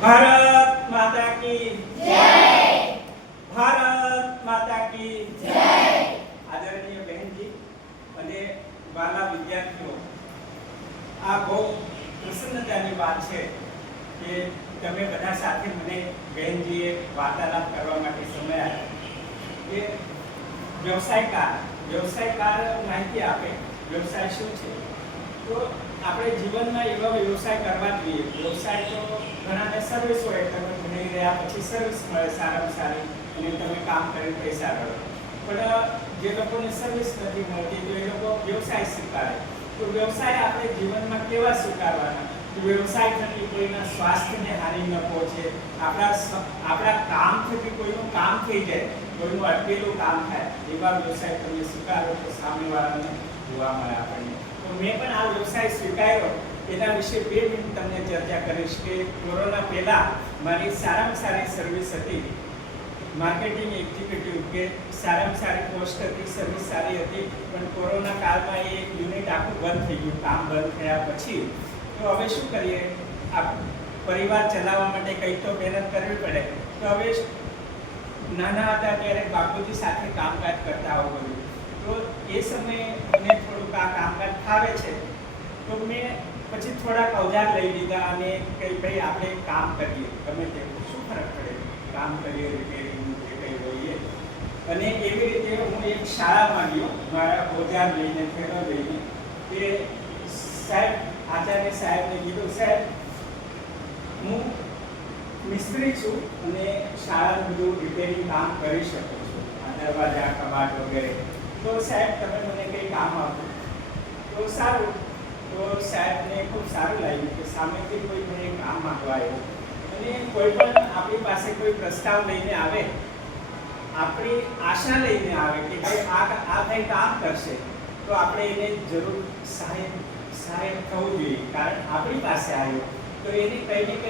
ભારત માતા કી જય. ભારત માતા કી જય. આદરણીય બહેનજી અને વાલા વિદ્યાર્થીઓ, આ બહુ પ્રસન્નતાની વાત છે કે તમે બધા સાથે મને બહેનજીએ વાર્તાલાપ કરવા માટે સમય આપ્યો કે વ્યવસાયકાર માહિતી આપે વ્યવસાય શું છે. તો આપણે જીવનમાં એવા વ્યવસાય કરવા જોઈએ. વ્યવસાય તો ઘણાને સર્વિસ હોય, તમે ભણી રહ્યા પછી સર્વિસ મળે સારામાં સારી અને તમે કામ કરી પૈસા કરો. પણ જે લોકોને સર્વિસ નથી મળતી તો એ લોકો વ્યવસાય સ્વીકારે. તો વ્યવસાય આપણે જીવનમાં કેવા સ્વીકારવાના? વ્યવસાય થકી કોઈના સ્વાસ્થ્યને હાનિ ન પહોંચે, આપણા કામ થકી કોઈનું કામ થઈ જાય, કોઈનું અટકેલું કામ થાય, એવા વ્યવસાય તમે સ્વીકારો તો સામેવાળાને જોવા મળે આપણને. તો મેં પણ આ વ્યવસાય સ્વીકાર્યો. એના વિશે 2 મિનિટ તમને ચર્ચા કરીશ કે કોરોના પહેલા મારી સારામાં સારી સર્વિસ હતી માર્કેટિંગ એક્ઝિક્યુટિવ, કે સારામાં સારી પોસ્ટ હતી, સર્વિસ સારી હતી. પણ કોરોના કાળમાં એ યુનિટ આખું બંધ થઈ ગયું. કામ બંધ થયા પછી તો હવે શું કરીએ? આ પરિવાર ચલાવવા માટે કંઈક તો મહેનત કરવી પડે. તો હવે નાના હતા ત્યારે બાપુજી સાથે કામકાજ કરતા આવું બધું. તો એ સમયે મને થોડુંક આ કામકાજ ફાવે છે. તો મેં પછી થોડાક અવજાર લઈ લીધા અને કંઈ ભાઈ આપણે કામ કરીએ, ગમે તે શું ફરક પડે, કામ કરીએ, રિપેરિંગ કે કંઈ હોઈએ. અને એવી રીતે હું એક શાળામાં ગયો મારા ઓજાર લઈને, થેલો લઈને. કે સાહેબ, આચાર્ય સાહેબને કીધું, સાહેબ હું મિસ્ત્રી છું અને શાળાનું બધું રિપેરિંગ કામ કરી શકું છું, આ દરવાજા, કબાટ વગેરે. તો સાહેબ તમે મને કંઈ કામ આપો. તો સારું. તો સાહેબને ખૂબ સારું લાગ્યું કે સામેથી કોઈ મને કામ માંગવા આવ્યો. અને કોઈ પણ આપણી પાસે કોઈ પ્રસ્તાવ લઈને આવે, આપણી આશા લઈને આવે કે ભાઈ આ ભાઈ કામ કરશે, તો આપણે એને જરૂર સહાય થવું જોઈએ. કારણ આપણી પાસે આવ્યો તો એને કંઈ ને કંઈ